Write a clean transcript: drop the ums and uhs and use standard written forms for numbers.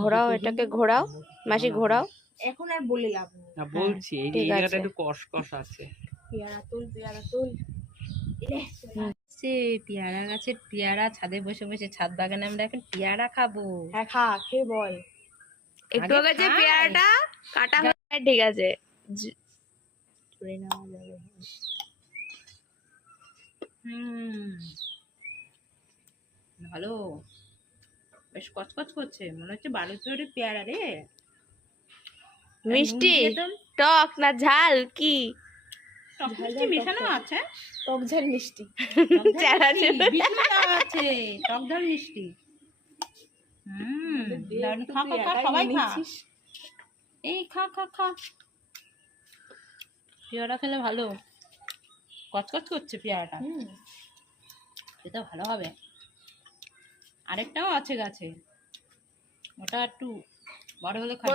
ঘোরাও, এটাকে ঘোরাও মাসি, ঘোরাও। এখন আর বলে লাভ নেই। না বলছি এই জায়গাটা একটু কসকস আছে। পেয়ারা তোল, পেয়ারা তোল। সে পেয়ারা গাছের পেয়ারা, ছাদে বসে বসে, ছাদ বাগানে আমরা এখন পেয়ারা খাবো। হ্যাঁ খা, খেয়ে বল। একটু আগে যে পেয়ারাটা কাটা হয়ে, ঠিক আছে, চুড়ে নেওয়া যাবে। ভালো, বেশ কচকচ করছে, মনে হচ্ছে বালুচুরি পেয়ারা রে। মিষ্টি, টক না ঝাল কি? টক মিষ্টি মেশানো আছে, টক ঝাল মিষ্টি। আছে টক ঝাল মিষ্টি। খা খা খা, সবাই খা। এই খা খা খা, পেয়ারা খেলে ভালো, কচকচ করছে পেয়ারাটা, এটা ভালো হবে। আরেকটাও আছে গাছে, ওটা একটু বড় হলে খাবো।